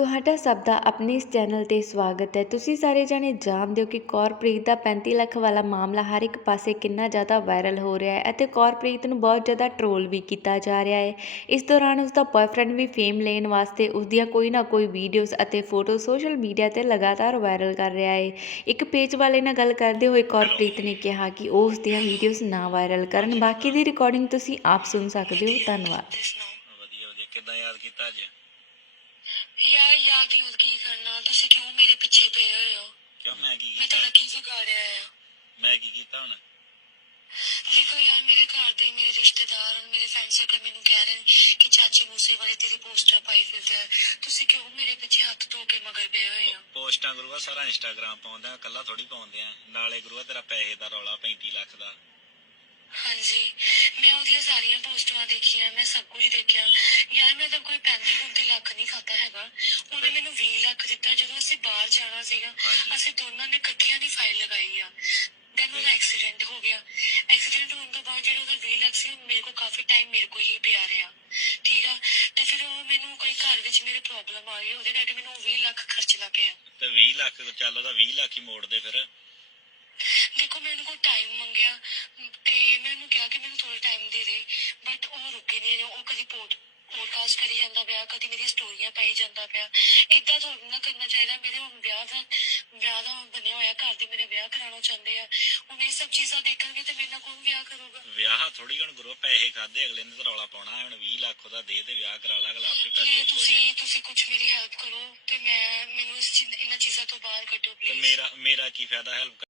ਤੁਹਾਡਾ ਸਭ ਦਾ ਆਪਣੇ ਇਸ ਚੈਨਲ ਤੇ ਸਵਾਗਤ ਹੈ। ਤੁਸੀਂ ਸਾਰੇ ਜਾਣੇ ਜਾਣਦੇ ਹੋ ਕਿ ਕੌਰਪ੍ਰੀਤ ਦਾ 35 ਲੱਖ ਵਾਲਾ ਮਾਮਲਾ ਹਰ ਇੱਕ ਪਾਸੇ ਕਿੰਨਾ ਜ਼ਿਆਦਾ ਵਾਇਰਲ ਹੋ ਰਿਹਾ ਹੈ ਅਤੇ ਕੌਰਪ੍ਰੀਤ ਨੂੰ ਬਹੁਤ ਜ਼ਿਆਦਾ ਟ੍ਰੋਲ ਵੀ ਕੀਤਾ ਜਾ ਰਿਹਾ ਹੈ। ਇਸ ਦੌਰਾਨ ਉਸ ਦਾ ਬॉयਫ੍ਰੈਂਡ ਵੀ ਫੇਮ ਲੈਣ ਵਾਸਤੇ ਉਸ ਦੀਆਂ ਕੋਈ ਨਾ ਕੋਈ ਵੀਡੀਓਜ਼ ਅਤੇ ਫੋਟੋ ਸੋਸ਼ਲ ਮੀਡੀਆ ਤੇ ਲਗਾਤਾਰ ਵਾਇਰਲ ਕਰ ਰਿਹਾ ਹੈ। ਇੱਕ ਪੇਜ ਵਾਲੇ ਨਾਲ ਗੱਲ ਕਰਦੇ ਹੋਏ ਕੌਰਪ੍ਰੀਤ ਨੇ ਕਿਹਾ ਕਿ ਉਹ ਉਸ ਦੀਆਂ ਵੀਡੀਓਜ਼ ਨਾ ਵਾਇਰਲ ਕਰਨ। ਬਾਕੀ ਦੀ ਰਿਕਾਰਡਿੰਗ ਤੁਸੀਂ ਆਪ ਸੁਣ ਸਕਦੇ ਹੋ। ਧੰਨਵਾਦ। ਵਧੀਆ ਵਧੀਆ। ਕਿੱਦਾਂ ਯਾਦ ਕੀਤਾ ਅੱਜ? ਯਾਰ ਯਾਦ ਯੂਦ ਕੀ ਕਰਨਾ ਤੁਸੀਂ ਕਿਉਂ ਮੇਰੇ ਪਿੱਛੇ ਪਏ ਹੋਏ ਹੋ? ਕਿਉਂ ਮੈਂ ਕੀ ਮੈਂ ਕੀਤਾ? ਤੁਹਾਡਾ ਕੀ ਵਿਗਾੜਿਆ ਆ? ਮੈਂ ਕੀ ਕੀਤਾ ਹੁਣ? ਦੇਖੋ ਯਾਰ ਮੇਰੇ ਘਰ ਦੇ ਮੇਰੇ ਰਿਸ਼ਤੇਦਾਰ ਔਰ ਮੇਰੇ ਫਰੈਂਡ ਸਰਕਲ ਮੈਨੂੰ ਕਹਿ ਰਹੇ ਨੇ ਕਿ ਚਾਚੀ ਮੂਸੇ ਵਾਲੀ ਤੇਰੀ ਪੋਸਟਰ ਪਾਈ ਫਿਰਦੇ ਆ। ਤੁਸੀਂ ਕਿਉਂ ਮੇਰੇ ਪਿੱਛੇ ਹੱਥ ਧੋ ਕੇ ਮਗਰ ਪਏ ਹੋਏ ਹੋ? ਪੋਸਟਾਂ ਗੁਰੂਆ ਸਾਰਾ ਇੰਸਟਾਗ੍ਰਾਮ ਪਾਉਂਦਾ ਕੱਲਾ ਥੋੜੀ ਪਾਉਂਦੇ ਆ। ਨਾਲੇ ਗੁਰੂਆ ਤੇਰਾ ਪੈਸੇ ਦਾ ਰੌਲਾ 35 ਲੱਖ ਦਾ। ਹਾਂਜੀ ਮੈਂ ਉਹਦੀਆਂ ਸਾਰੀਆਂ ਪੋਸਟਾਂ ਦੇਖੀਆਂ ਮੈਂ ਸਭ ਕੁਝ ਦੇਖਿਆ। ਯਾਰ ਮੈਂ ਤਾਂ ਕੋਈ 35 35 ਲੱਖ ਨਹੀਂ ਖਾਤਾ ਹੈਗਾ ਉਹਨੇ ਮੈਨੂੰ 20 ਲੱਖ ਦਿੱਤਾ ਜਦੋਂ ਅਸੀਂ ਬਾਹਰ ਜਾਣਾ ਸੀਗਾ। ਹਾਂਜੀ। ਅਸੀਂ ਦੋਨਾਂ ਨੇ ਇਕੱਠਿਆਂ ਦੀ ਫਾਈਲ ਲਗਾਈ ਆ। ਦੈਨ ਉਹਦਾ ਐਕਸੀਡੈਂਟ ਹੋ ਗਿਆ। ਐਕਸੀਡੈਂਟ ਹੋਣ ਤੋਂ ਬਾਅਦ ਜਿਹੜਾ ਉਹਦਾ 20 ਲੱਖ ਸੀ ਉਹ ਮੇਰੇ ਕੋਲ ਕਾਫੀ ਟਾਈਮ ਮੇਰੇ ਕੋਲ ਹੀ ਪਿਆ ਰਿਹਾ। ਠੀਕ ਆ? ਤੇ ਫਿਰ ਉਹ ਮੈਨੂੰ ਕੋਈ ਘਰ ਵਿੱਚ ਮੇਰੇ ਪ੍ਰੋਬਲਮ ਆ ਗਈ ਉਹਦੇ ਕਰਕੇ ਮੈਨੂੰ ਉਹ 20 ਲੱਖ ਖਰਚਣਾ ਪਿਆ ਤੇ 20 ਲੱਖ ਚੱਲ ਉਹਦਾ 20 ਲੱਖ ਹੀ ਮੋੜ ਦੇ ਫਿਰ। ਦੇਖੋ ਮੈਂ ਉਹਨਾਂ ਕੋਲ ਟਾਈਮ ਮੰਗਿਆ। ਤੇ ਮੈਂ ਉਹਨੂੰ ਕਿਹਾ ਕਿ ਮੈਨੂੰ ਥੋੜਾ ਟਾਈਮ ਦੇ ਦੇ ਬਟ ਉਹ ਰੁਕੇ ਨਹੀਂ ਰਹੇ ਉਹ ਕਦੀ ਪੋਡ ਪੋਡਕਾਸਟ ਕਰੀ ਜਾਂਦਾ ਪਿਆ ਕਦੀ ਮੇਰੀਆਂ ਸਟੋਰੀਆਂ ਪਾਈ ਜਾਂਦਾ ਪਿਆ। ਇਦਾਂ ਥੋੜਾ ਨਾ ਕਰਨਾ ਚਾਹੀਦਾ ਮੇਰੇ ਹੁਣ ਵਿਆਹ ਦਾ ਵਿਆਹ ਦਾ ਬਣਿਆ ਹੋਇਆ ਘਰ ਦੇ ਮੇਰੇ ਵਿਆਹ ਕਰਾਉਣਾ ਚਾਹੁੰਦੇ ਆ। ਹੁਣ ਇਹ ਸਭ ਚੀਜ਼ਾਂ ਦੇਖਣਗੇ ਤੇ ਮੇਰੇ ਨਾਲ ਕੌਣ ਵਿਆਹ ਕਰੂਗਾ? ਵਿਆਹ ਥੋੜੀ ਹੁਣ ਗੁਰੂ ਪੈਸੇ ਖਾਦੇ ਅਗਲੇ ਨੇ ਤਾਂ ਰੌਲਾ ਪਾਉਣਾ ਹੁਣ 20 ਲੱਖ ਉਹਦਾ ਦੇ ਤੇ ਵਿਆਹ ਕਰਾ ਲਾ ਅਗਲਾ ਆਪੇ ਪੈਸੇ ਤੁਸੀਂ ਤੁਸੀਂ ਕੁਝ ਮੇਰੀ ਹੈਲਪ ਕਰੋ ਤੇ ਮੈਂ ਮੈਨੂੰ ਇਸ ਚੀਜ਼ ਇਹਨਾਂ ਚੀਜ਼ਾਂ ਤੋਂ ਬਾਹਰ ਕੱਢੋ ਪਲੀਜ਼ ਮੇਰਾ ਮੇਰਾ ਕੀ ਫਾਇਦਾ ਹੈਲਪ